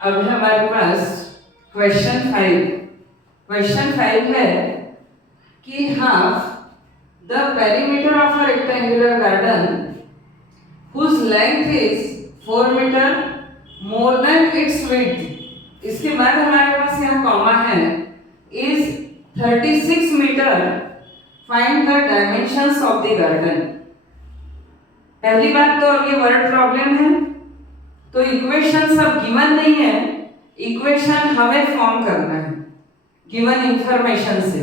अब है हमारे पास क्वेश्चन 5। क्वेश्चन 5 है कि half the perimeter of a rectangular garden whose length is 4 meter more than its width। इसके बाद हमारे पास यहाँ कॉमा है is 36 metre, find the dimensions of the garden. पहली बात तो अब ये वर्ड प्रॉब्लम है, तो इक्वेशन सब गिवन नहीं है, इक्वेशन हमें फॉर्म करना है गिवन इंफॉर्मेशन से।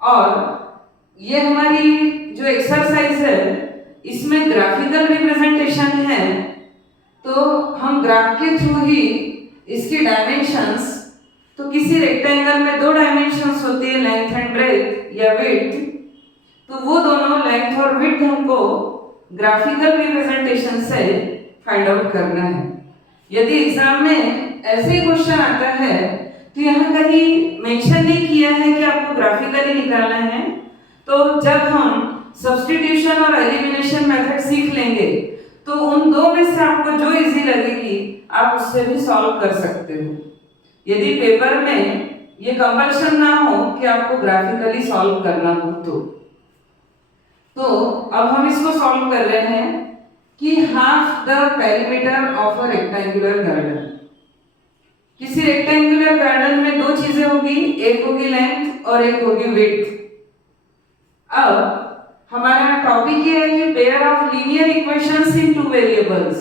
और ये हमारी जो एक्सरसाइज है इसमें ग्राफिकल रिप्रेजेंटेशन है, तो हम ग्राफ के थ्रू ही इसकी डायमेंशंस, तो किसी रेक्टेंगल में दो डायमेंशंस होती है, लेंथ एंड ब्रेथ या विड्थ, तो वो दोनों लेंथ और विड्थ हमको ग्राफिकल रिप्रेजेंटेशन से फाइंड आउट करना है। यदि एग्जाम में ऐसे ही क्वेश्चन आता है तो यहाँ कहीं मेंशन नहीं किया है कि आपको ग्राफिकली निकालना है, तो जब हम सब्स्टिट्यूशन और एलिमिनेशन मेथड सीख लेंगे तो उन दो में से आपको जो इजी लगेगी आप उससे भी सॉल्व कर सकते हो, यदि पेपर में ये कंपल्शन ना हो कि आपको ग्राफिकली सॉल्व करना हो तो अब हम इसको सॉल्व कर रहे हैं कि half the perimeter of a rectangular garden. किसी रेक्टेंगुलर गार्डन में दो चीजें होगी, एक होगी लेंथ और एक होगी विड्थ। अब हमारा टॉपिक ये है कि pair of linear equations in two variables,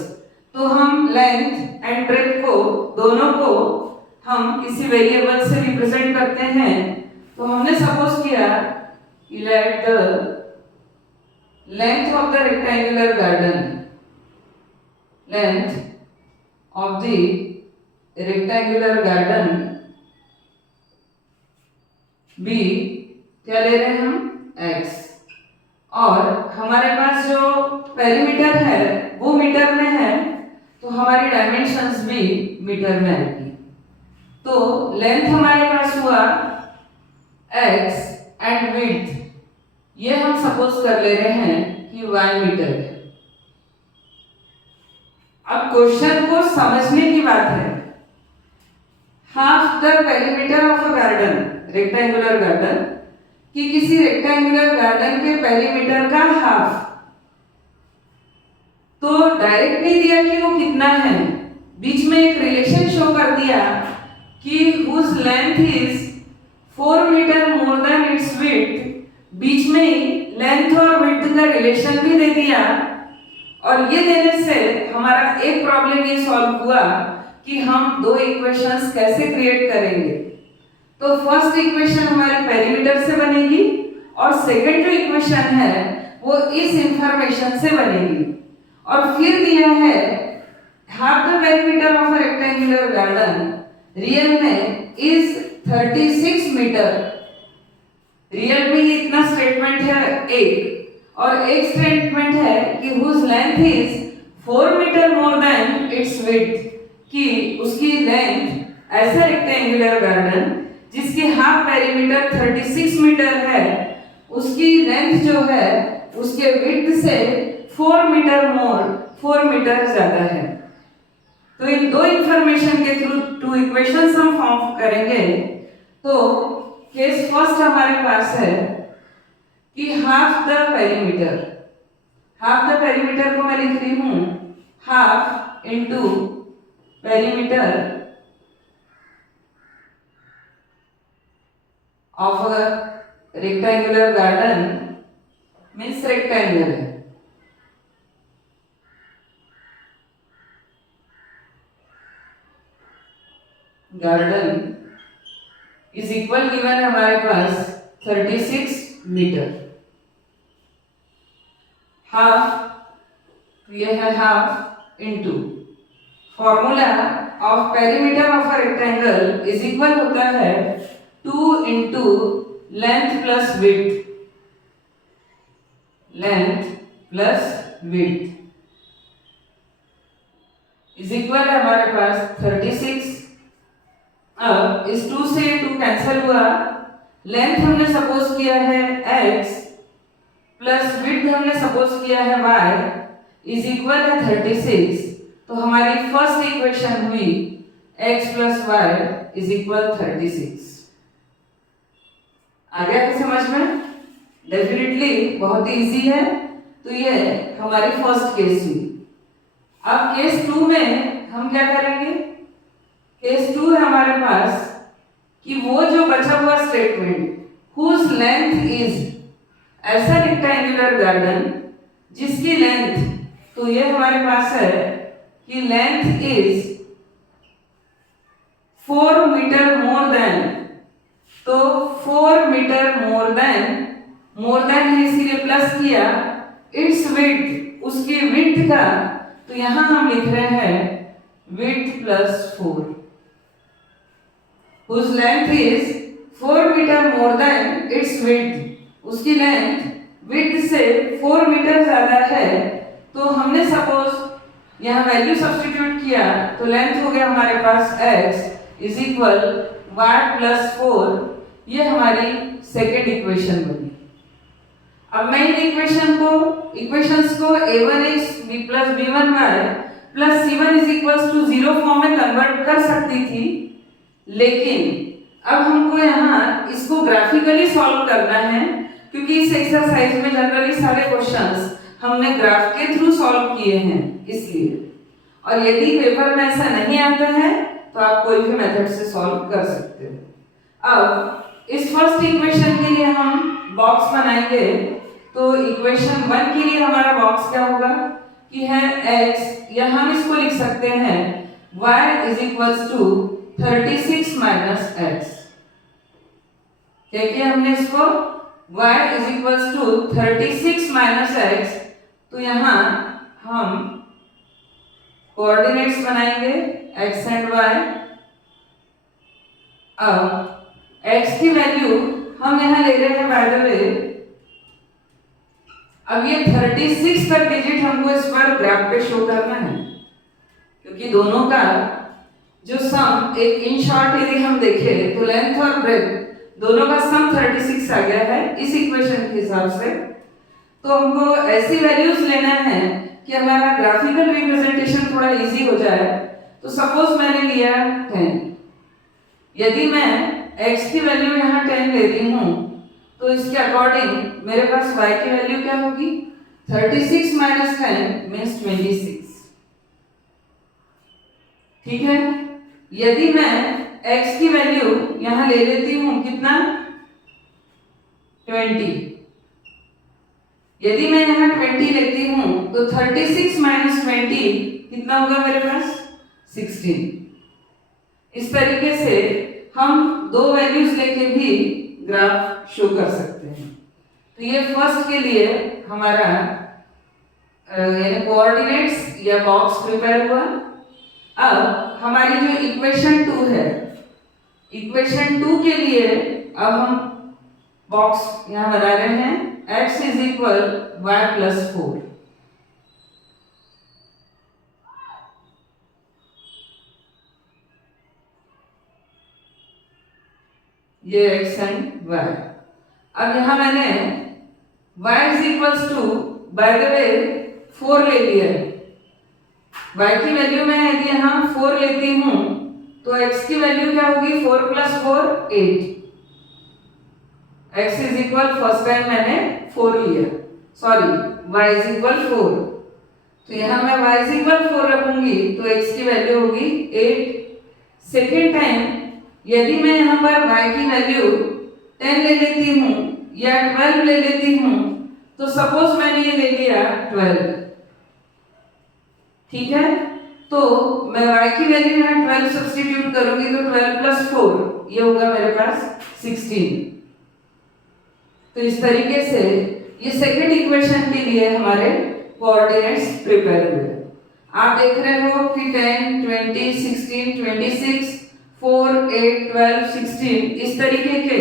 तो हम लेंथ एंड ब्रेथ को दोनों को हम किसी वेरिएबल से रिप्रेजेंट करते हैं। तो हमने सपोज किया let the length of the rectangular garden, length of the rectangular garden be, क्या ले रहे हैं हम, x, और हमारे पास जो पेरीमीटर है वो मीटर में है, तो हमारी डायमेंशंस भी मीटर में आएगी। तो लेंथ हमारे पास हुआ x एंड विड्थ ये हम सपोज कर ले रहे हैं कि y मीटर है। अब क्वेश्चन को समझने की बात है, half the perimeter of a garden, rectangular garden, कि किसी रेक्टेंगुलर गार्डन के पेरीमीटर का हाफ, तो डायरेक्ट नहीं दिया कि वो कितना है, बीच में एक रिलेशन शो कर दिया कि whose length is 4 metre more than its width, बीच में लेंथ और विड्थ का रिलेशन भी दे दिया। और ये देने से हमारा एक प्रॉब्लम ये सॉल्व हुआ कि हम दो इक्वेशंस कैसे क्रिएट करेंगे। तो फर्स्ट इक्वेशन हमारी पेरीमीटर से बनेगी और सेकंड जो इक्वेशन है वो इस इंफॉर्मेशन से बनेगी। और फिर दिया है half the perimeter of a rectangular garden real में इज 36 मीटर। रियल में ये इतना स्टेटमेंट है एक, और एक स्टेटमेंट है कि whose length is 4 metre more than its width, कि उसकी लेंथ, ऐसा रेक्टेंगुलर गार्डन जिसकी हाफ पेरीमीटर 36 मीटर है, उसकी लेंथ जो है उसके विड्थ से 4 मीटर मोर, 4 मीटर ज्यादा है। तो इन दो इंफॉर्मेशन के थ्रू टू इक्वेशंस हम फॉर्म करेंगे। तो केस फर्स्ट हमारे पास है कि half the perimeter, half the perimeter को मैं लिख रही हूं half into perimeter of a rectangular garden, means rectangle है, गार्डन इज इक्वल गिवन है हमारे पास 36 मीटर। हाफ, तो यह है half into formula of perimeter of a rectangle is equal होता है 2 into length plus width, length plus width is equal है हमारे पास 36। अब इस 2 से 2 कैंसिल हुआ, लेंथ हमने सपोज किया है x प्लस विड्थ हमने सपोज किया है y इज इक्वल है 36। तो हमारी फर्स्ट इक्वेशन हुई x plus Y is equal 36। आ गया क्या समझ में? डेफिनेटली बहुत ही इजी है। तो ये हमारी फर्स्ट केस हुई। अब केस 2 में हम क्या करेंगे? केस 2 है हमारे पास कि वो जो बचा हुआ स्टेटमेंट हुज लेंथ इज, ऐसा रेक्टेंगुलर गार्डन जिसकी लेंथ, तो ये हमारे पास है कि length is 4 metre more than, तो 4 मीटर मोर देन है इसीलिए प्लस किया, इट्स विड्थ, उसकी विड्थ का, तो यहां हम लिख रहे हैं width plus 4, whose length is 4 metre more than its width, उसकी लेंथ विड्थ से 4 मीटर ज्यादा है। तो हमने सपोज यहाँ वैल्यू सब्स्टिट्यूट किया तो लेंथ हो गया हमारे पास x is equal Y plus 4, ये हमारी सेकेंड इक्वेशन बनी। अब मैं इन इक्वेशंस को a1x b plus b1y plus c1 is equal to 0 form में कन्वर्ट कर सकती थी, लेकिन अब हमको यहाँ इसको ग्राफिकली सॉल्व करना है, क्योंकि इस एक्सरसाइज में जनरली सारे क्वेश्चंस हमने ग्राफ के थ्रू सॉल्व किए हैं इसलिए। और यदि पेपर में ऐसा नहीं आता है तो आप कोई भी मेथड से सॉल्व कर सकते हो। अब इस फर्स्ट इक्वेशन के लिए हम बॉक्स बनाएंगे। तो इक्वेशन 1 के लिए हमारा बॉक्स क्या होगा कि है x, या हम इसको लिख सकते हैं y is equals to 36 minus x। क्या किया हमने इसको y is equals to 36 minus x, तो यहाँ हम कोऑर्डिनेट्स बनाएंगे x एंड y। अब x की वैल्यू हम यहाँ ले रहे हैं बाय द वे। अब ये 36 का डिजिट हमको इस पर ग्राफ पे शो करना है, क्योंकि दोनों का जो सम, एक इन शॉर्ट यदि हम देखें तो लेंथ और ब्रेथ दोनों का सम 36 आ गया है इस इक्वेशन के हिसाब से। तो हमको ऐसी वैल्यूज लेना है कि हमारा ग्राफिकल रिप्रेजेंटेशन थोड़ा इजी हो जाए। तो सपोज मैंने लिया 10, यदि मैं x की वैल्यू यहाँ 10 ले रही हूँ तो इसके अकॉर्डिंग मेरे पास y की वैल्यू क्या होगी? 36 माइनस 10 मीन्स 26। ठीक है। यदि मैं x की वैल्यू यहाँ ले लेती हूँ कितना? 20। यदि मैं यहाँ 20 लेती हूँ तो 36 माइनस 20 कितना होगा मेरे पास? 16। इस तरीके से हम दो वैल्यूज लेके भी ग्राफ शो कर सकते हैं। तो ये फर्स्ट के लिए हमारा यानी कोऑर्डिनेट्स या बॉक्स प्रिपेयर हुआ। अब हमारी जो इक्वेशन 2 है, इक्वेशन 2 के लिए अब हम बॉक्स यहाँ बना रहे हैं x is equal y plus 4। ये x एंड y। अब यहाँ मैंने y is equals to, by the way 4 ले लिया है। y की वैल्यू मैं यदि यहाँ 4 लेती हूँ तो x की वैल्यू क्या होगी? 4 plus 4 8। x is equal, first time मैंने 4 लिया, सॉरी y इज इक्वल 4, तो यहाँ मैं y इज इक्वल 4 रखूंगी तो x की वैल्यू होगी 8। सेकेंड टाइम यदि मैं यहाँ पर y की वैल्यू 10 ले लेती हूँ या 12 ले लेती हूँ, तो सपोज मैंने ये ले लिया 12, ठीक है। तो मैं y की वैल्यू यहाँ 12 सब्स्टिट्यूट करूंगी तो 12 प्लस 4 ये होगा मेरे पास 16। तो इस तरीके से ये सेकंड इक्वेशन के लिए हमारे कोऑर्डिनेट्स प्रिपेयर हुए। आप देख रहे हो कि 10, 20, 16, 26, 4, 8, 12, 16 इस तरीके के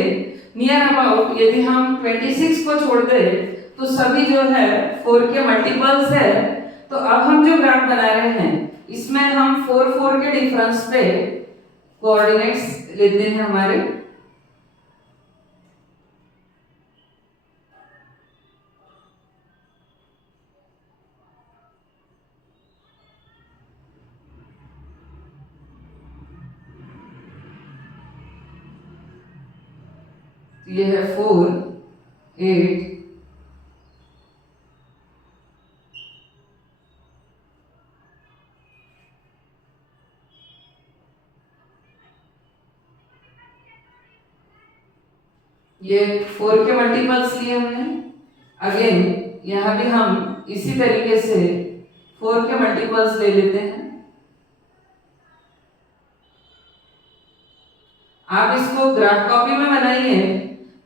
नियर अबाउट यदि हम 26 को छोड़ दे तो सभी जो है 4 के मल्टीपल्स है। तो अब हम जो ग्राफ बना रहे हैं इसमें हम 4, 4 के डिफरेंस पे कोऑर्डिनेट्स लेते हैं हमारे। तो ये है 4, 8, ये 4 के मल्टीपल्स लिए हमने। अगेन यहाँ भी हम इसी तरीके से 4 के मल्टीपल्स ले लेते हैं। आप इसको ग्राफ कॉपी में बनाइए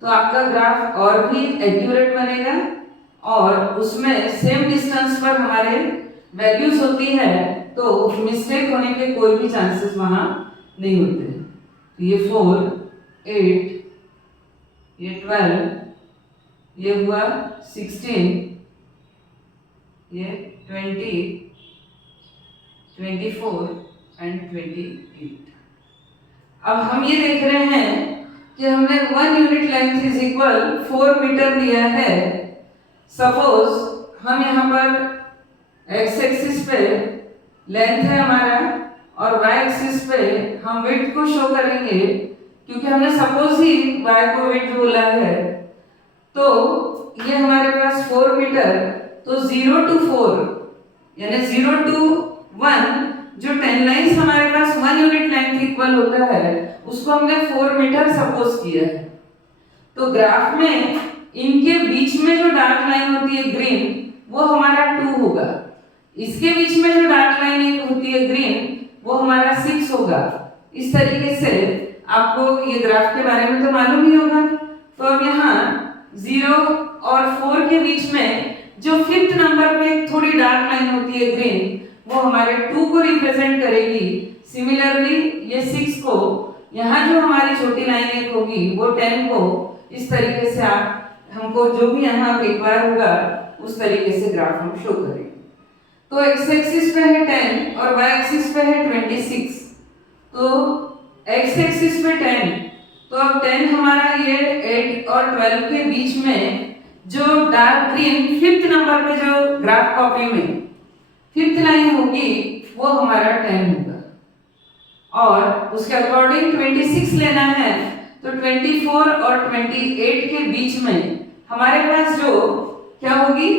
तो आपका ग्राफ और भी एक्यूरेट बनेगा और उसमें सेम डिस्टेंस पर हमारे वैल्यूज होती है तो मिस्टेक होने के कोई भी चांसेस वहां नहीं होते। तो ये 4, 8, ये 12, ये हुआ 16, ये 20, 24 एंड 28। अब हम ये देख रहे हैं कि हमने 1 unit length is equal 4 metre लिया है। सपोज हम यहाँ पर एक्स एक्सिस पे लेंथ है हमारा और वाई एक्सिस पे हम विड्थ को शो करेंगे, क्योंकि हमने सपोज ही वाई को विड्थ बोला है। तो ये हमारे पास 4 मीटर, तो 0 to 4 यानी 0 to 1 जो 10 लाइन्स हमारे पास 1 यूनिट लेंथ इक्वल होता है उसको हमने 4 मीटर सपोज किया है। तो ग्राफ में इनके बीच में जो डार्क लाइन होती है ग्रीन, वो हमारा 2 होगा। इसके बीच में जो डार्क लाइन एक होती है ग्रीन, वो हमारा 6 होगा। इस तरीके से आपको ये ग्राफ के बारे में तो मालूम ही होगा। तो अब यहाँ 0 और 4 के बीच में जो 5th नंबर पे थोड़ी डार्क लाइन होती है ग्रीन, वो हमारे 2 को रिप्रेजेंट करेगी। सिमिलरली ये 6 को, यहाँ जो हमारी छोटी लाइन एक होगी वो 10 को। इस तरीके से आप हमको जो भी यहाँ एक बार होगा उस तरीके से ग्राफ हम शो करेंगे। तो एक्स एक्सिस पे है 10 और वाई एक्सिस पे है 26। तो एक्स एक्सिस पे 10, तो अब 10 हमारा ये 8 और 12 के बीच में जो डार्क ग्रीन 5th नंबर पे जो ग्राफ कॉपी में 5th लाइन होगी वो हमारा 10 होगा। और उसके अकॉर्डिंग 26 लेना है, तो 24 और 28 के बीच में हमारे पास जो क्या होगी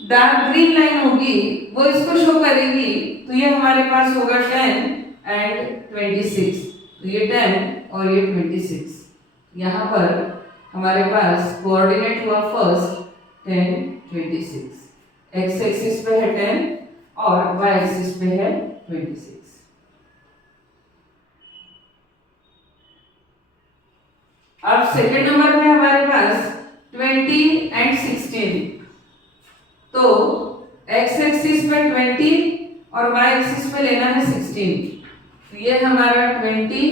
डार्क ग्रीन लाइन होगी, वो इसको शो करेगी। तो ये हमारे पास होगा 10 एंड 26। तो ये 10 और ये 26। यहाँ पर हमारे पास कोऑर्डिनेट हुआ फर्स्ट 10, 26। एक्स एक्सिस पे है 10 और वाई एक्सिस पे है 26। अब सेकेंड नंबर पे हमारे पास 20 एंड 16। तो एक्स एक्सिस पे 20 और वाई एक्सिस पे लेना है 16। तो ये हमारा 20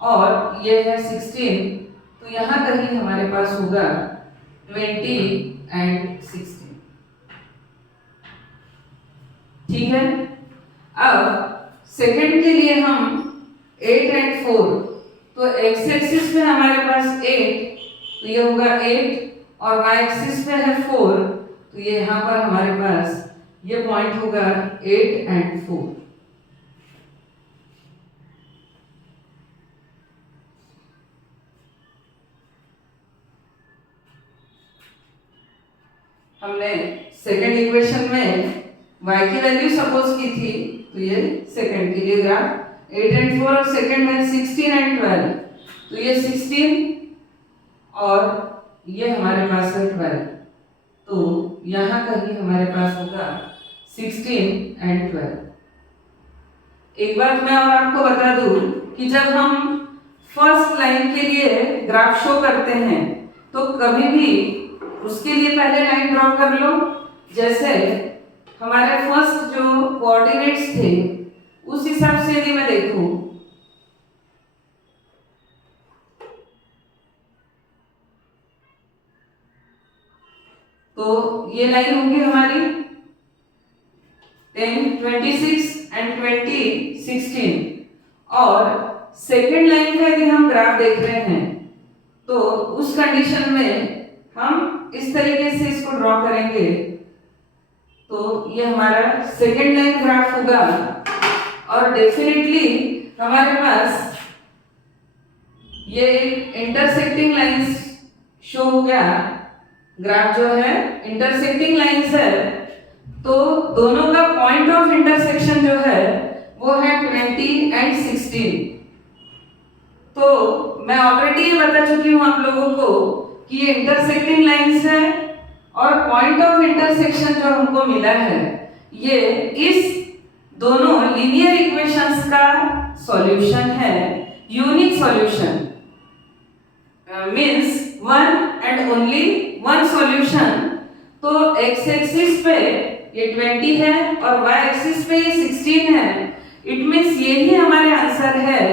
और ये है 16। तो यहाँ कहीं हमारे पास होगा 20 एंड 16। ठीक है। अब सेकंड के लिए हम 8 एंड 4, तो एक्स एक्सिस पे हमारे पास 8, तो ये होगा 8 और वाई एक्सिस पे है 4, तो ये यहाँ पर हमारे पास ये पॉइंट होगा 8 एंड 4। हमने सेकंड इक्वेशन में y की वैल्यू सपोज की थी, तो ये सेकंड के लिए ग्राफ 8 एंड 4 और सेकंड है 16 एंड 12। तो ये 16 और ये हमारे पास है 12। तो यहाँ कहीं हमारे पास होगा 16 एंड 12। एक बात मैं और आपको बता दूं कि जब हम फर्स्ट लाइन के लिए ग्राफ शो करते हैं तो कभी भी उसके लिए पहले लाइन ड्रॉ कर लो। जैसे हमारे फर्स्ट जो कोऑर्डिनेट्स थे उस हिसाब से यदि मैं देखूं, तो ये लाइन होगी हमारी 10, 26 एंड 20, 16। और सेकेंड लाइन का यदि हम ग्राफ देख रहे हैं तो उस कंडीशन में हम इस तरीके से इसको ड्रॉ करेंगे। तो ये हमारा सेकेंड लाइन ग्राफ होगा और डेफिनेटली हमारे पास ये एक इंटरसेक्टिंग लाइंस शो हो गया, ग्राफ जो है इंटरसेक्टिंग लाइंस है, तो दोनों का पॉइंट ऑफ इंटरसेक्शन जो है वो है 20 एंड 16। तो मैं ऑलरेडी ये बता चुकी हूं आप लोगों को कि ये इंटरसेक्टिंग लाइंस है और पॉइंट ऑफ इंटरसेक्शन जो हमको मिला है ये इस दोनों लीनियर इक्वेशंस का सॉल्यूशन है, unique solution, means one and only one solution. तो x एक्सिस पे ये 20 है और y एक्सिस पे ये 16 है। इट मींस यही हमारे आंसर है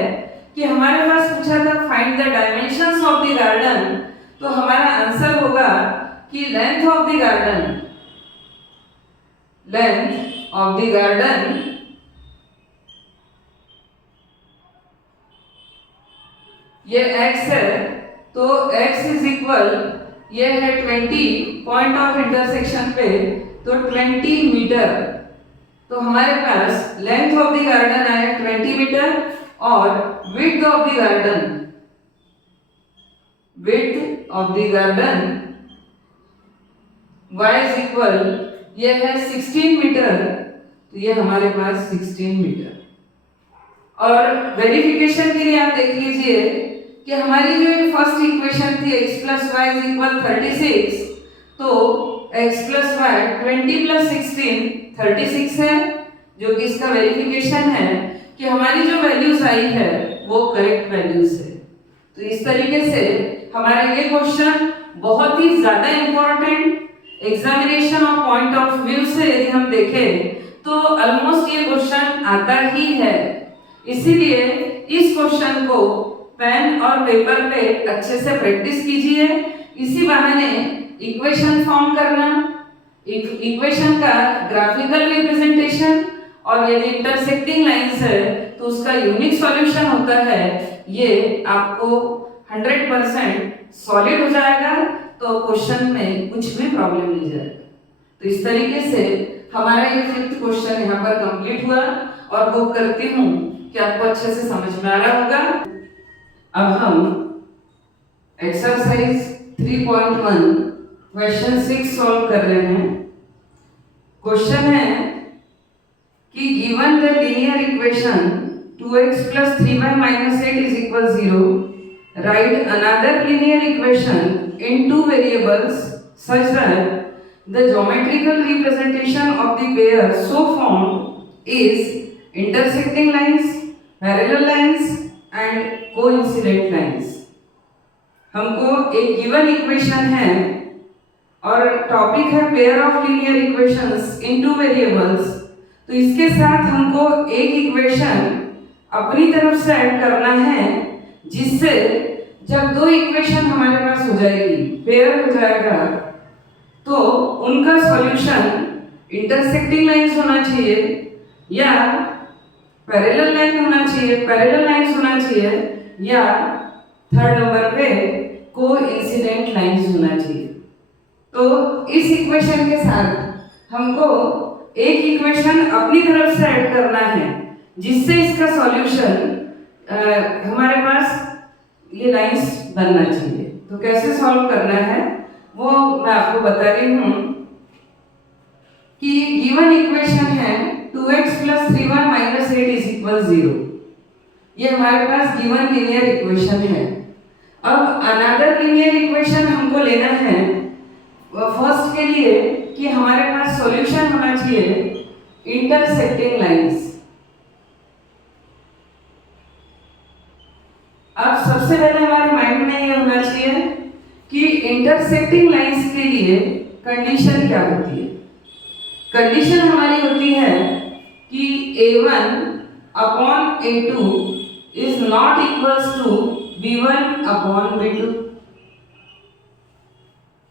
कि हमारे पास पूछा था find the dimensions of the garden, तो हमारा आंसर होगा कि length of the garden, length of the garden ये x है, तो x इज इक्वल ये है 20 पॉइंट ऑफ इंटरसेक्शन पे, तो 20 मीटर। तो हमारे पास लेंथ ऑफ द गार्डन आया 20 मीटर और width of the garden, width of the garden y is equal ये है 16 मीटर, तो ये हमारे पास 16 मीटर। और वेरिफिकेशन के लिए आप देख लीजिए कि हमारी जो फर्स्ट इक्वेशन थी x plus Y is equal 36, तो x प्लस वाई 20 प्लस 16 36 है, जो कि इसका वेरिफिकेशन है कि हमारी जो वैल्यूज आई है वो करेक्ट वैल्यूज है। तो इस तरीके से हमारा ये क्वेश्चन बहुत ही ज्यादा इंपॉर्टेंट एग्जामिनेशन और पॉइंट ऑफ व्यू से यदि हम देखें तो ऑलमोस्ट ये क्वेश्चन आता ही है। इसीलिए इस क्वेश्चन को पेन और पेपर पे अच्छे से प्रैक्टिस कीजिए। इसी बहाने इक्वेशन फॉर्म करना, इक्वेशन का ग्राफिकल रिप्रेजेंटेशन और यदि इंटरसेक्टिंग लाइंस है तो उसका यूनिक सॉल्यूशन होता है, ये आपको 100% सॉलिड हो जाएगा, तो क्वेश्चन में कुछ भी प्रॉब्लम नहीं जाएगा। तो इस तरीके से हमारा ये 5th क्वेश्चन यहाँ पर कंप्लीट हुआ और होप करती हूँ कि आपको अच्छे से समझ में आ रहा होगा। अब हम एक्सरसाइज 3.1 क्वेश्चन 6 सॉल्व कर रहे हैं। क्वेश्चन है कि given the linear equation 2x plus 3y minus 8 is equal 0, write another linear equation in two variables such that the geometrical representation of the pair so formed is intersecting lines, parallel lines and coincident lines। हमको एक given equation है और topic है pair of linear equations in two variables, तो इसके साथ हमको एक इक्वेशन अपनी तरफ से ऐड करना है, जिससे जब दो इक्वेशन हमारे पास हो जाएगी, पेयर हो जाएगा, तो उनका सॉल्यूशन इंटरसेक्टिंग लाइंस होना चाहिए या पैरेलल लाइन होना चाहिए, पैरेलल लाइंस होना चाहिए या थर्ड नंबर पे कोइंसिडेंट लाइंस होना चाहिए। तो इस इक्वेशन के साथ हमको एक इक्वेशन अपनी तरफ से ऐड करना है, जिससे इसका सॉल्यूशन हमारे पास ये लाइंस बनना चाहिए। तो कैसे सॉल्व करना है वो मैं आपको बता रही हूँ कि गिवन इक्वेशन है 2x plus 3y minus 8 is equal 0। ये हमारे पास गिवन लीनियर इक्वेशन है। अब अनदर लीनियर इक्वेशन हमको लेना है फर्स्ट के लिए कि हमारे पास सॉल्यूशन होना चाहिए इंटरसेक्टिंग लाइंस। अब सबसे पहले हमारे माइंड में ये होना चाहिए कि इंटरसेक्टिंग लाइंस के लिए कंडीशन क्या होती है। कंडीशन हमारी होती है कि a1 upon a2 is not equals to b1 upon b2।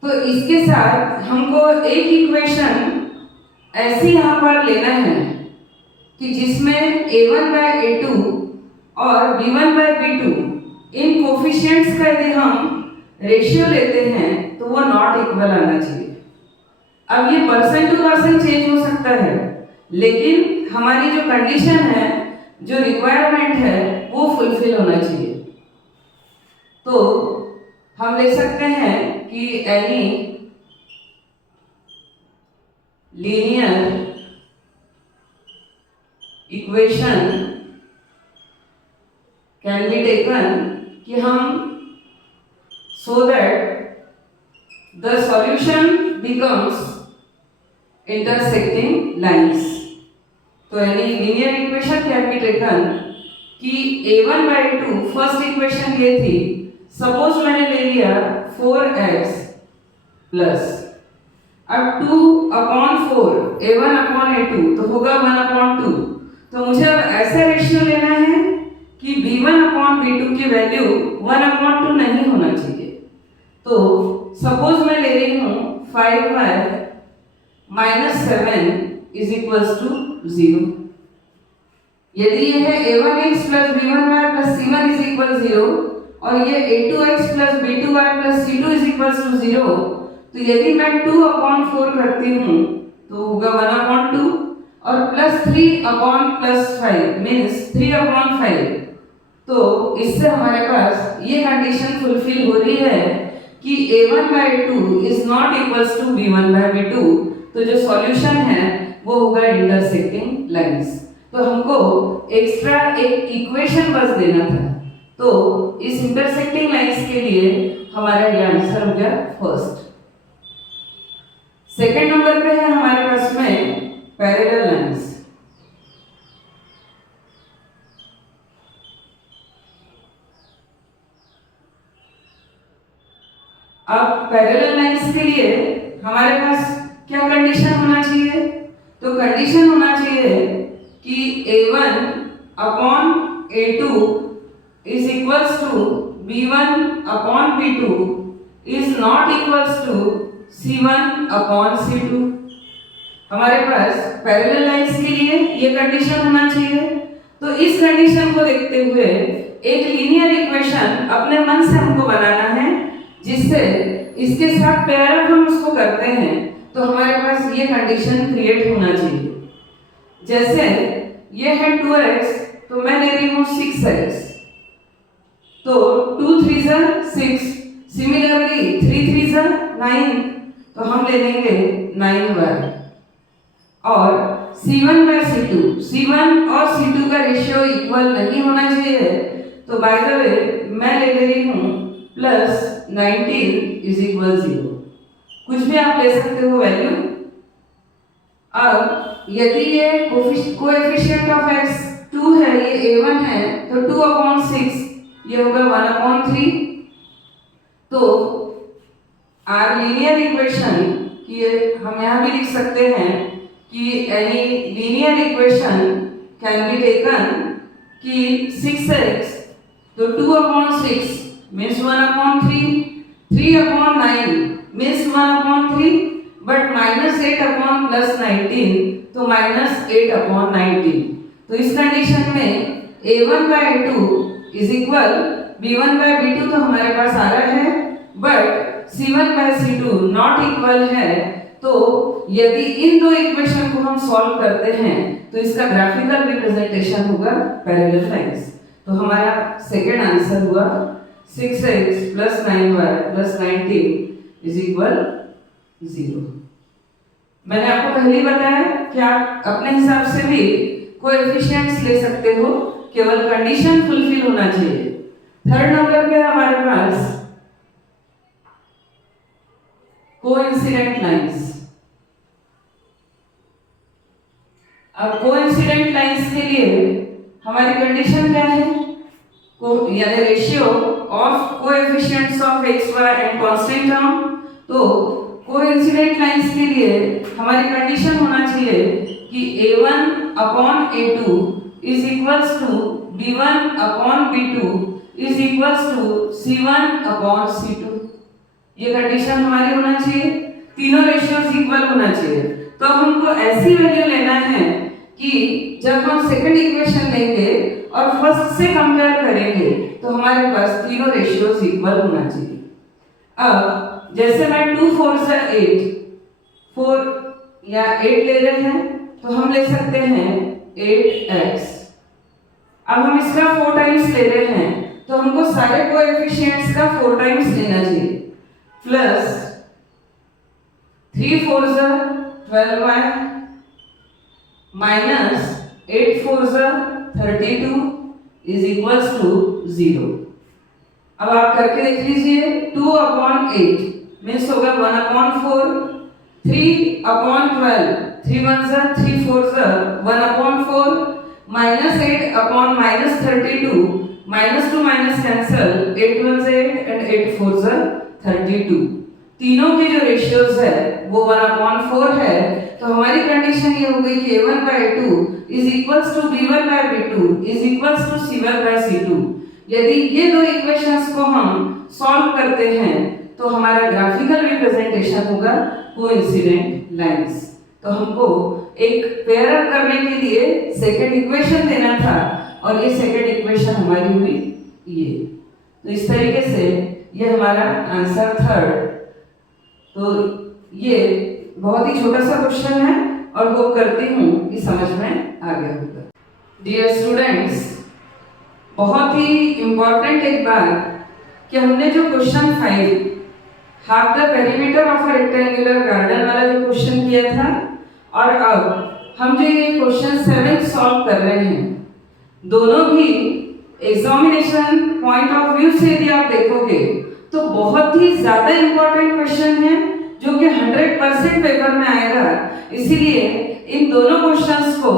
तो इसके साथ हमको एक इक्वेशन ऐसी यहाँ पर लेना है कि जिसमें a1 by a2 और b1 by b2 in coefficients का यदि हम रेशियो लेते हैं तो वो नॉट इक्वल आना चाहिए। अब ये पर्सन टू पर्सन चेंज हो सकता है, लेकिन हमारी जो कंडीशन है, जो रिक्वायरमेंट है, वो फुलफिल होना चाहिए। तो हम ले सकते हैं कि any linear equation can be taken कि हम so that the solution becomes intersecting lines. तो यानी linear equation can be taken कि a1/2 फर्स्ट इक्वेशन ये थी, सपोज मैंने ले लिया 4x प्लस अब 2/4 a1/a2 तो होगा 1/2। तो मुझे अब ऐसा रेशियो लेना है कि b1/b2 की वैल्यू 1/2 नहीं होना चाहिए। तो सपोज मैं ले रही हूं 5y - 7 = 0। यदि यह है a1x + b1y + c1 = 0 और ये a2x + b2y + c2 = 0, तो यदि मैं 2/4 करती हूँ तो होगा 1/2 और +3/5 मीन्स 3/5। तो इससे हमारे पास ये कंडीशन फुलफिल हो रही है कि a1/2 is not equals to b1/b2। तो जो सॉल्यूशन है वो होगा इंटरसेक्टिंग लाइंस। तो हमको एक्स्ट्रा एक इक्वेशन बस देना था, तो इस इंटरसेक्टिंग लाइंस के लिए हमारा ये आंसर हो गया फर्स्ट। सेकंड नंबर पे है हमारे पास में पैरेलल लाइंस। अब पैरेलल लाइंस के लिए हमारे पास क्या कंडीशन होना चाहिए? तो कंडीशन होना चाहिए कि a1/a2 is equals to b1/b2 is not equals to c1/c2। हमारे पास पैरेलल लाइंस के लिए ये कंडीशन होना चाहिए। तो इस कंडीशन को देखते हुए एक लीनियर इक्वेशन अपने मन से हमको बनाना है जिससे इसके साथ पेयर अप हम उसको करते हैं तो हमारे पास ये कंडीशन क्रिएट होना चाहिए। जैसे ये है 2x तो मैं ले रही हूँ 6x, तो 2 3 6, सिमिलरली 3 3 9 तो हम ले लेंगे 9y। और c1/c2, c1 और c2 का रेशियो इक्वल नहीं होना चाहिए, तो बाय द वे मैं ले रही हूँ +19 = 0। कुछ भी आप ले सकते हो वैल्यू। अब यदि ये कोएफिशिएंट ऑफ x 2 है, ये a1 है, तो 2/6 ये होगा 1/3। तो आर लीनियर इक्वेशन की हम यहाँ भी लिख सकते हैं कि any linear equation can be taken कि 6x तो 2/6 means 1/3, 3/9 means 1/3, but -8/19 तो -8/19। तो इस कंडीशन में a1/a2 is equal b1/b2 तो हमारे पास आ रहा है, बट c1/c2 नॉट इक्वल है। तो यदि इन दो इक्वेशन को हम सॉल्व करते हैं तो इसका ग्राफिकल रिप्रेजेंटेशन होगा पैरेलल लाइंस। तो हमारा सेकेंड आंसर हुआ 6x + 9y + 19 = 0। मैंने आपको पहले ही बताया कि आप अपने हिसाब से भी कोएफिशिएंट्स ले सकते हो, केवल कंडीशन फुलफिल होना चाहिए। थर्ड नंबर पे हमारे पास कोइंसिडेंट लाइंस। अब कोइंसिडेंट लाइंस के लिए हमारी कंडीशन क्या है? यानी ratio of coefficients of x, y and constant term. तो कोइंसिडेंट लाइंस के लिए हमारी कंडीशन होना चाहिए कि a1/a2 is equals to b1/b2 is equals to c1/c2। ये कंडीशन हमारी होना चाहिए, तीनों रेशियोज इक्वल होना चाहिए। तो हमको ऐसी वैल्यू लेना है कि जब हम सेकंड इक्वेशन लेंगे और फर्स्ट से कंपेयर करेंगे तो हमारे पास तीनों रेशियोज इक्वल होना चाहिए। अब जैसे मैं 2 4 से 8, 4 या 8 ले रहे हैं तो हम ले सकते हैं 8x। अब हम इसका 4 टाइम्स ले रहे हैं तो हमको सारे कोएफिशिएंट्स का 4 टाइम्स लेना चाहिए। प्लस 3 4 जा 12y माइनस 8 4 जा 32 इज इक्वल्स टू 0। अब आप करके देख लीजिए। 2/8 मीन्स होगा 1/4, 3/12 3 1 जा 3 4 जा 1/4 माइनस 8/-32 -2 माइनस कैंसल 8 1 जा 8 एंड 8 4 जा 32। तीनों के जो रेशियोज है वो 1/4 है। तो हमारी कंडीशन ये हो गई कि a1/a2 is equals to b1/b2 is equals to c1/c2। यदि ये दो इक्वेशंस को हम सॉल्व करते हैं तो हमारा ग्राफिकल रिप्रेजेंटेशन होगा कोइंसिडेंट लाइंस। तो हमको एक पेयर अप करने के लिए सेकंड इक्वेशन देना था और ये सेकंड इक्वेशन हमारी हुई ये। तो इस तरीके से ये हमारा आंसर थर्ड। तो ये बहुत ही छोटा सा क्वेश्चन है और वो करती हूँ कि समझ में आ गया होगा। डियर स्टूडेंट्स, बहुत ही इम्पोर्टेंट एक बात कि हमने जो question 5 half the perimeter of a rectangular garden वाला जो क्वेश्चन किया था और अब हम जो ये क्वेश्चन 7 सॉल्व कर रहे हैं, दोनों भी एग्जामिनेशन पॉइंट ऑफ व्यू से यदि आप देखोगे तो बहुत ही ज्यादा इंपॉर्टेंट क्वेश्चन है जो कि 100% पेपर में आएगा। इसीलिए इन दोनों क्वेश्चंस को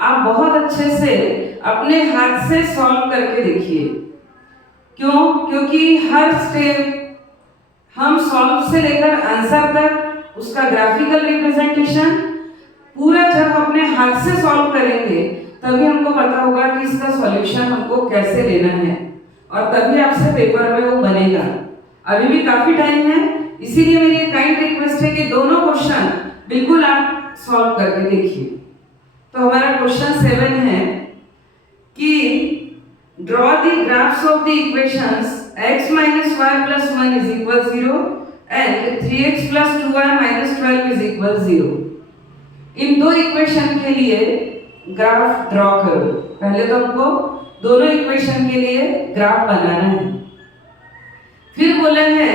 आप बहुत अच्छे से अपने हाथ से सॉल्व करके देखिए। क्यों? क्योंकि हर स्टेप हम सॉल्व से लेकर आंसर तक उसका ग्राफिकल रिप्रेजेंटेशन पूरा जब अपने हाथ से सॉल्व करेंगे तभी हमको पता होगा कि इसका सॉल्यूशन हमको कैसे लेना है और तभी आपसे पेपर में वो बनेगा। अभी भी काफी टाइम है, इसीलिए मेरी एक काइंड रिक्वेस्ट है कि दोनों क्वेश्चन बिल्कुल आप सॉल्व करके देखिए। तो हमारा क्वेश्चन 7 है कि draw the graphs of the equations x minus y plus 1 is equal 0 and 3x plus 2y minus 12 is equal 0। इन दो इक्वेशन के लिए ग्राफ ड्रॉ करो। पहले तो हमको दोनों इक्वेशन के लिए ग्राफ बनाना है। फिर बोला है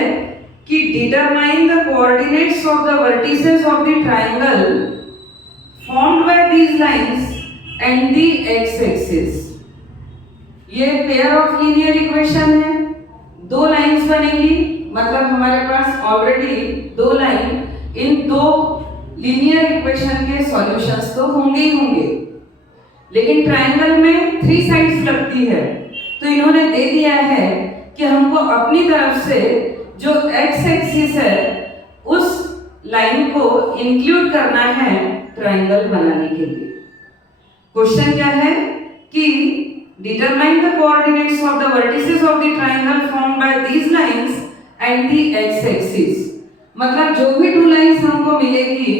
कि determine the coordinates of the vertices of the triangle formed by these lines and the x axis. ये पेयर ऑफ लीनियर इक्वेशन है, दो लाइंस बनेगी, मतलब हमारे पास ऑलरेडी दो लाइन इन दो लीनियर इक्वेशन के सॉल्यूशंस तो होंगे ही होंगे, लेकिन ट्रायंगल में 3 साइड्स लगती है। तो इन्होंने दे दिया है कि हमको अपनी तरफ से जो एक्स एक्सिस है उस लाइन को इंक्लूड करना है ट्रायंगल बनाने के लिए। क्वेश्चन क्या है कि determine the coordinates of the vertices of the triangle formed by these lines and the x axis। मतलब जो भी 2 लाइंस हमको मिलेगी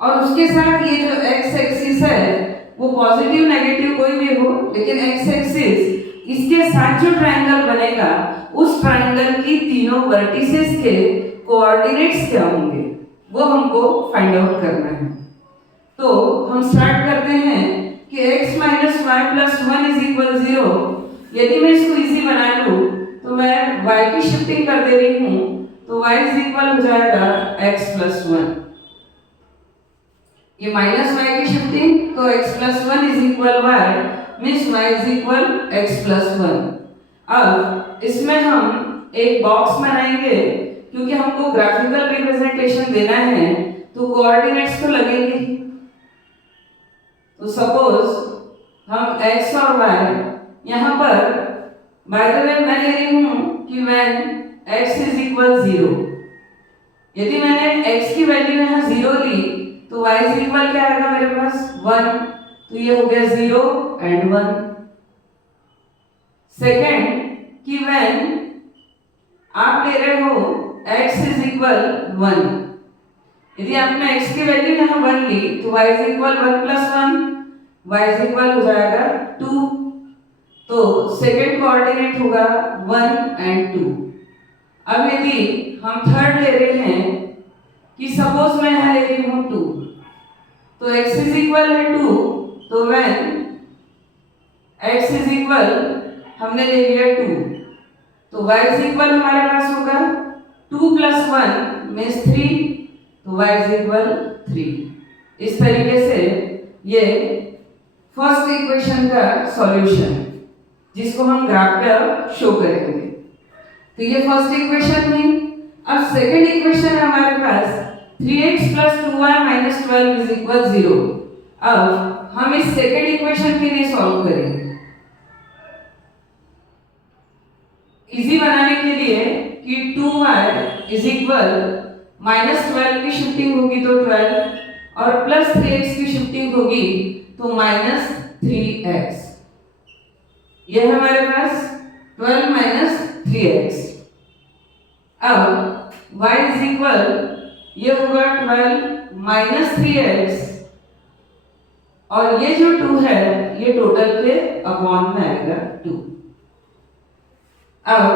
और उसके साथ ये जो x एक्सिस है वो पॉजिटिव नेगेटिव कोई भी हो, लेकिन x एक्सिस इसके साथ जो ट्रायंगल बनेगा उस ट्रायंगल की तीनों वर्टिसेस के कोऑर्डिनेट्स क्या होंगे वो हमको फाइंड आउट करना है। तो हम स्टार्ट करते हैं कि x minus y plus 1 is equal 0। यदि मैं इसको इजी बना लूं तो मैं y की शिफ्टिंग कर दे रही हूं, तो y is equal हो जाएगा x plus 1। ये माइनस y की शिफ्टिंग, तो x plus 1 is equal y means y is equal x plus 1। अब इसमें हम एक बॉक्स बनाएंगे क्योंकि हमको ग्राफिकल रिप्रेजेंटेशन देना है तो कोऑर्डिनेट्स तो लगेंगे ही। तो सपोज हम x और y यहाँ पर बाय द वे मैं ले रही हूँ कि when x is equal 0। यदि मैंने x की वैल्यू यहाँ 0 ली तो y is equal क्या आएगा मेरे पास 1। तो ये हो गया 0 and 1। सेकेंड कि when आप ले रहे हो x is equal 1, यदि आपने x की वैल्यू यहाँ 1 ली तो y is equal 1 plus 1, y is equal हो जाएगा 2। तो सेकेंड कोऑर्डिनेट होगा 1 and 2। अब यदि हम थर्ड ले रहे हैं कि सपोज मैं यहाँ ले रही हूँ 2, तो x is equal है 2, तो when x is equal हमने ले लिया 2, तो y इज इक्वल हमारे पास होगा 2 + 1 मीन्स 3, तो y इज इक्वल 3। इस तरीके से ये फर्स्ट इक्वेशन का सॉल्यूशन जिसको हम ग्राफ पे शो करेंगे। तो ये फर्स्ट इक्वेशन थी। अब सेकंड इक्वेशन है हमारे पास 3x + 2y - 12 = 0। अब हम इस सेकंड इक्वेशन के लिए सॉल्व करेंगे। इजी बनाने के लिए कि 2y = -12 की शिफ्टिंग होगी तो 12 और +3x की शिफ्टिंग होगी तो -3x। ये है हमारे पास 12 - 3x। अब y = ये होगा 12 - 3x और ये जो 2 है ये टोटल के अपॉन में आएगा 2। अब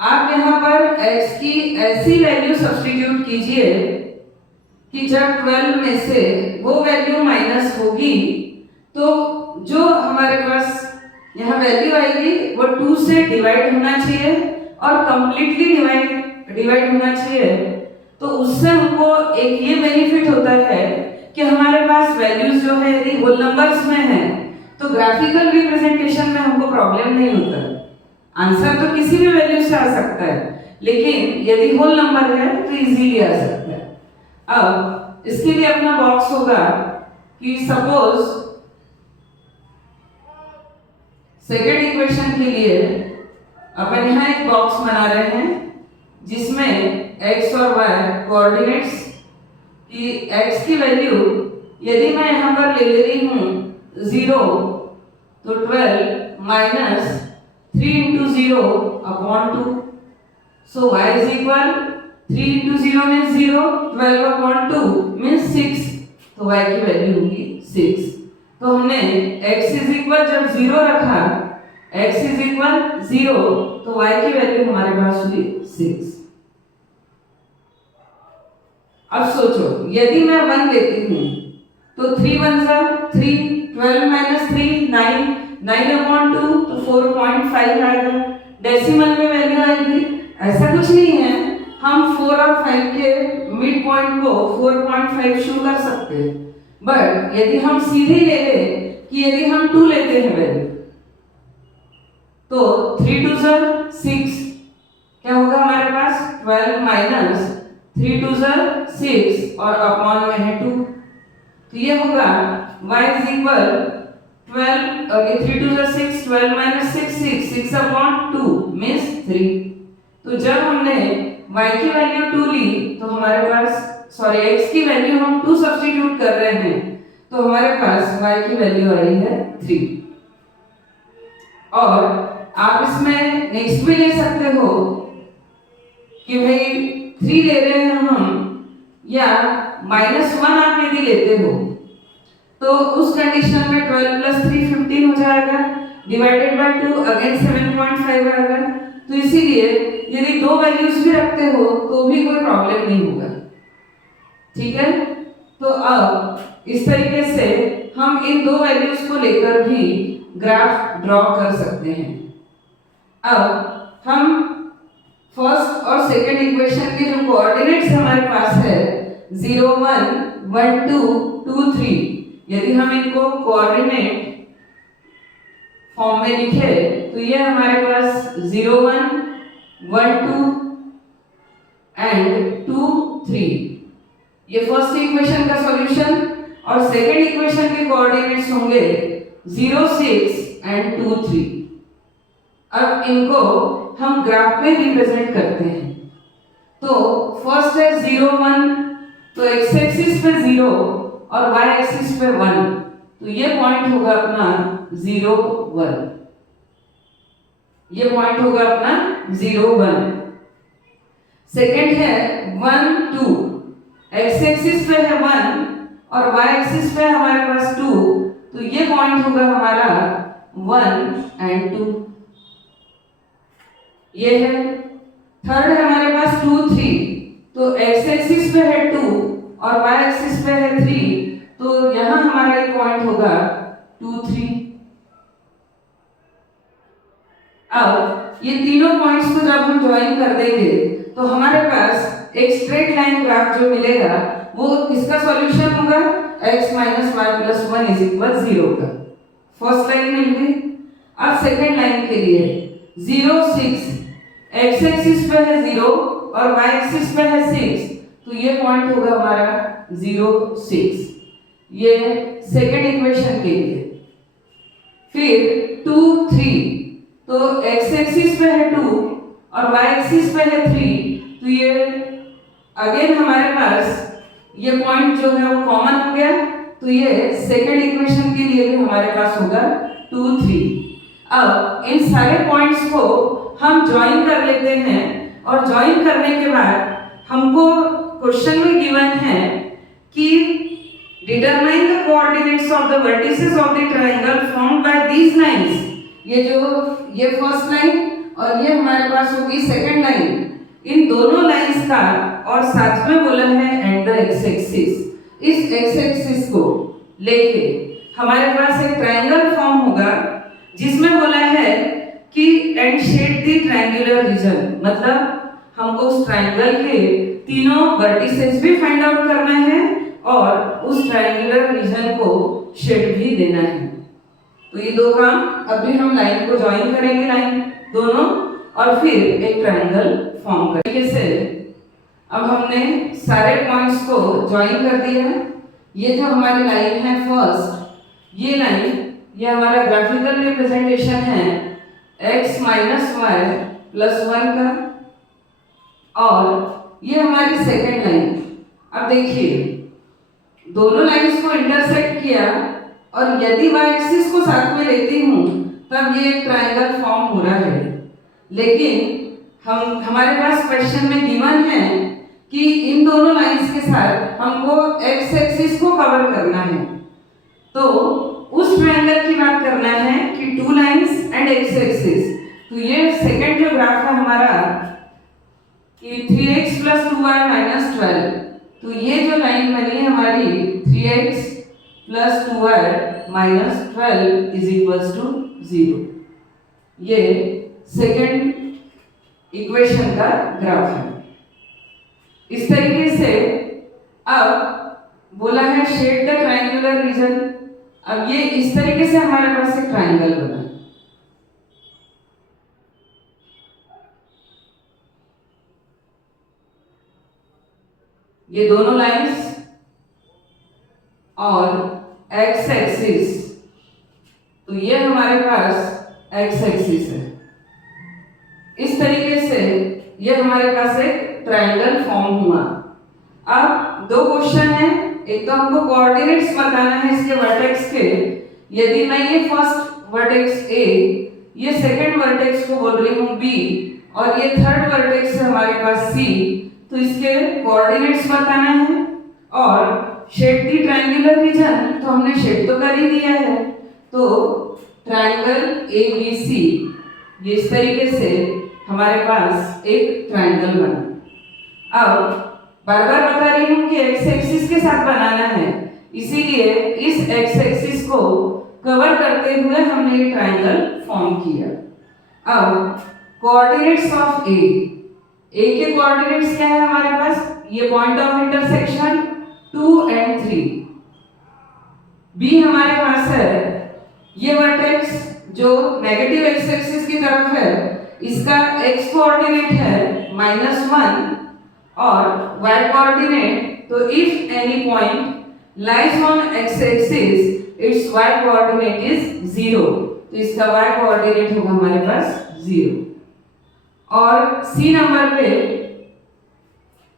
आप यहाँ पर x की ऐसी वैल्यू सब्स्टिट्यूट कीजिए कि जब 12 में से वो वैल्यू माइनस होगी तो जो हमारे पास यहाँ वैल्यू आएगी वो 2 से डिवाइड होना चाहिए और कंप्लीटली डिवाइड होना चाहिए। तो उससे हमको एक ये बेनिफिट होता है कि हमारे पास वैल्यूज जो है यदि होल नंबर्स में है तो ग्राफिकल रिप्रेजेंटेशन में हमको प्रॉब्लम नहीं होता। आंसर तो किसी भी वैल्यू से आ सकता है, लेकिन यदि होल नंबर है तो इजीली आ सकता है। अब इसके लिए अपना बॉक्स होगा कि सपोज सेकेंड इक्वेशन के लिए अपन यहाँ एक बॉक्स बना रहे हैं जिसमें x और y कोऑर्डिनेट्स की x की वैल्यू यदि मैं यहाँ पर ले रही हूँ 0 तो 12 - 3 × 0/2। So y is equal 3 × 0 means 0, 12/2 means 6, तो y की वैल्यू होगी 6। तो हमने x इज इक्वल जब 0 रखा, x इज इक्वल 0 तो y की वैल्यू हमारे पास हुई 6। अब सोचो यदि मैं 1 लेती हूँ तो 3 × 1 = 3, 12 - 3 9, 9/2 तो 4.5 आएगा। डेसिमल में वैल्यू आएगी। ऐसा कुछ नहीं है, हम 4 और 5 के मिड पॉइंट को 4.5 शो कर सकते हैं, बट यदि हम सीधे ले ले कि यदि हम 2 लेते हैं वैल्यू तो 3 × 2 = 6, क्या होगा हमारे पास 12 - 3 × 2 = 6 और अपॉन में है 2, तो ये होगा y = 12 और ये 3 × 2 = 6, 12 - 6 6, 6/2 means 3। तो जब हमने y की वैल्यू 2 ली तो हमारे पास x की वैल्यू हम 2 सब्स्टिट्यूट कर रहे हैं तो हमारे पास y की वैल्यू आई है 3। और आप इसमें नेक्स्ट भी ले सकते हो कि भाई 3 ले रहे हैं हम या -1 आप यदि लेते हो तो उस कंडीशन में 12 + 3 15 हो जाएगा, डिवाइडेड बाय 2 अगेन 7.5 आएगा। तो इसीलिए यदि 2 वैल्यूज भी रखते हो तो भी कोई प्रॉब्लम नहीं होगा। ठीक है, तो अब इस तरीके से हम इन 2 वैल्यूज को लेकर भी ग्राफ ड्रॉ कर सकते हैं। अब हम फर्स्ट और सेकंड इक्वेशन के जो कोऑर्डिनेट्स हमारे पास है 0 1 1 2 2 3, यदि हम इनको कोऑर्डिनेट फॉर्म में लिखे तो ये हमारे पास 0 1 1 2 एंड 2 3, ये फर्स्ट इक्वेशन का सॉल्यूशन। और सेकंड इक्वेशन के कोऑर्डिनेट्स होंगे 0 6 एंड 2 3। अब इनको हम ग्राफ पे रिप्रेजेंट करते हैं। तो फर्स्ट है 0 1, तो x एक्सिस पे 0 और y एक्सिस पे 1, तो ये पॉइंट होगा अपना 0 1, ये पॉइंट होगा अपना 0 1। सेकंड है 1 2, x एक्सिस पे है 1 और y एक्सिस पे हमारे पास 2, तो ये पॉइंट होगा हमारा 1 एंड 2, ये है। थर्ड है हमारे पास 2 3, तो x एक्सिस पे है 2 और y एक्सिस पे है 3, तो यहां हमारा एक पॉइंट होगा 2 3। अब ये तीनों पॉइंट्स को जब हम ज्वाइन कर देंगे तो हमारे पास एक स्ट्रेट लाइन ग्राफ जो मिलेगा वो किसका सॉल्यूशन होगा, x minus Y plus 1 is equal 0 का। फर्स्ट लाइन मिल गई। अब सेकेंड लाइन के लिए 0 6, x एक्सिस पे है 0 और y एक्सिस पे है 6, तो ये पॉइंट होगा हमारा 0 6, ये सेकेंड इक्वेशन के लिए। फिर 2 3, तो x एक्सिस पे है 2 और y एक्सिस पे है 3, तो ये अगेन हमारे पास ये पॉइंट जो है वो कॉमन हो गया, तो ये सेकेंड इक्वेशन के लिए भी हमारे पास होगा 2 3। अब इन सारे पॉइंट्स को हम ज्वाइन कर लेते हैं और ज्वाइन करने के बाद हमको क्वेश्चन में गिवन है कि determine the coordinates of the vertices of the triangle formed by these lines. ये फर्स्ट लाइन और ये हमारे पास होगी सेकंड लाइन, इन दोनों लाइंस का और साथ में बोला है एंड द एक्स एक्सिस। इस एक्स एक्सिस को लेके हमारे पास एक ट्रायंगल फॉर्म होगा जिसमें बोला है कि and shade the triangular region, मतलब हमको उस ट्रायंगल के तीनों वर्टिसेस भी फाइंड आउट करना है और उस ट्रायंगुलर रीजन को शेड भी देना है। तो ये दो काम अभी हम लाइन को ज्वाइन करेंगे, लाइन दोनों, और फिर एक ट्रायंगल फॉर्म करेंगे से। अब हमने सारे पॉइंट्स को ज्वाइन कर दिया। ये जो हमारी लाइन है फर्स्ट, ये लाइन, ये हमारा ग्राफिकल रिप्रेजेंटेशन है x माइनस वाई प्लस 1 का, और ये हमारी सेकेंड लाइन। अब देखिए दोनों लाइंस को इंटरसेक्ट किया और यदि y एक्सिस को साथ में लेती हूँ तब ये एक ट्रायंगल फॉर्म हो रहा है, लेकिन हमारे पास क्वेश्चन में गिवन है कि इन दोनों लाइंस के साथ हमको x एक्सिस को कवर करना है, तो उस ट्रायंगल की बात करना है कि 2 लाइंस एंड x एक्सिस। तो ये सेकंड जो ग्राफ है हमारा कि 3x प्लस 2y माइनस 12, तो ये जो लाइन बनी है हमारी 3x plus 2y minus 12 is equals to 0, ये सेकंड इक्वेशन का ग्राफ है। इस तरीके से अब बोला है शेड द ट्रायंगुलर रीजन। अब ये इस तरीके से हमारे पास एक ट्रायंगल बना, ये दोनों लाइंस और x एक्सिस, तो ये हमारे पास x एक्सिस है। इस तरीके से ये हमारे पास एक ट्रायंगल फॉर्म हुआ। अब दो क्वेश्चन है, एक तो हमको कोऑर्डिनेट्स बताना है इसके वर्टेक्स के। यदि मैं ये फर्स्ट वर्टेक्स A, ये सेकंड वर्टेक्स को बोल रही हूँ B, और ये थर्ड वर्टेक्स है हमारे पास C, तो इसके कोऑर्डिनेट्स बताना है। और शेड दी ट्रायंगुलर रीजन, तो हमने शेड तो कर ही दिया है, तो ट्रायंगल ABC, ये इस तरीके से हमारे पास एक ट्रायंगल बना। अब बार बार बता रही हूँ कि x एक्सिस के साथ बनाना है, इसीलिए इस x एक्सिस को कवर करते हुए हमने ये ट्रायंगल फॉर्म किया। अब कोऑर्डिनेट्स ऑफ A के कोऑर्डिनेट्स क्या है हमारे पास, ये point of intersection 2 and 3। B हमारे पास है ये वर्टेक्स जो नेगेटिव x एक्सिस की तरफ है, इसका x कोऑर्डिनेट है -1 और y कोऑर्डिनेट, तो if any point lies on x axis it's y coordinate is 0, तो इसका y कोऑर्डिनेट होगा हमारे पास 0। और C नंबर पे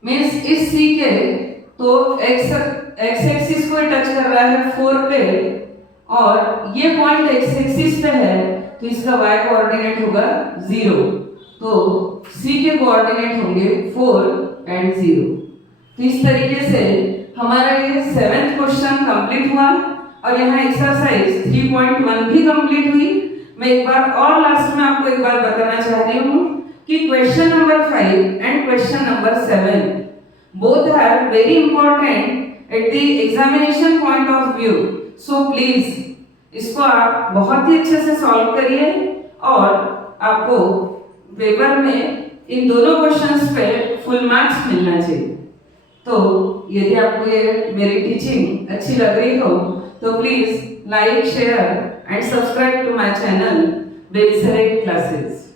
मींस इस C के तो x एक्सिस को टच कर रहा है 4 पे, और ये पॉइंट x एक्सिस पे है, तो इसका y कोऑर्डिनेट होगा 0, तो C के कोऑर्डिनेट होंगे 4 एंड 0। तो इस तरीके से हमारा ये 7th क्वेश्चन कंप्लीट हुआ और यहाँ एक्सरसाइज 3.1 भी कंप्लीट हुई। मैं एक बार और लास्ट में आपको एक बार बताना चाह रही हूँ कि question number 5 and question number 7 both are very important at the examination point of view. So please इसको आप बहुत ही अच्छे से सॉल्व करिए, और आपको पेपर में इन दोनों क्वेश्चंस पे फुल मार्क्स मिलना चाहिए। तो यदि आपको ये मेरी टीचिंग अच्छी लग रही हो तो please like, share and subscribe to my channel Belsare classes.